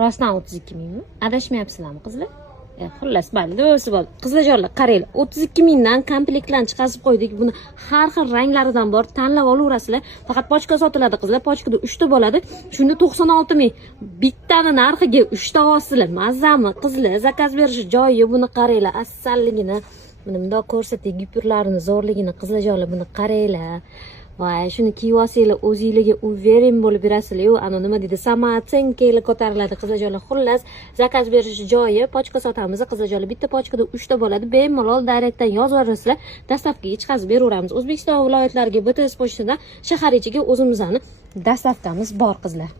Rostdan 32 mingmi? Adashmayapsizlarmi qizlar? Xullas, mayli, do'si bor. Qizlarjonlar, qaranglar. 32 mingdan komplektlarni chiqarib qo'ydik. Buni har xil ranglaridan bor, tanlab olaverasizlar. Faqat pochka sotiladi qizlar. Pochkada 3 ta bo'ladi. Shunda 96 ming. Bittani narxiga 3 ta olsizlar. Mazami, qizlar, zakaz berish joyi, buni qaranglar, asalligini. Buni bundoq ko'rsating, gipurlarini zo'rligini, qizlarjonlar, buni qaranglar. Voy, shuni kiyib olsanglar, o'zingizga uverin bo'lib yurasizlar-yu, ana nima deydi, samootsенкаlar ko'tariladi qizlarjonlar. Xullas, zakaz berish joyi, pochka sotamiz qizlarjonlar. Bitta pochkada 3 ta bo'ladi. Bemalol direktdan yozaverasizlar, dastavkaga chiqarib beraveramiz. O'zbekiston viloyatlariga BTS pochtadan shahar ichiga o'zimizning dastavkamiz bor qizlar.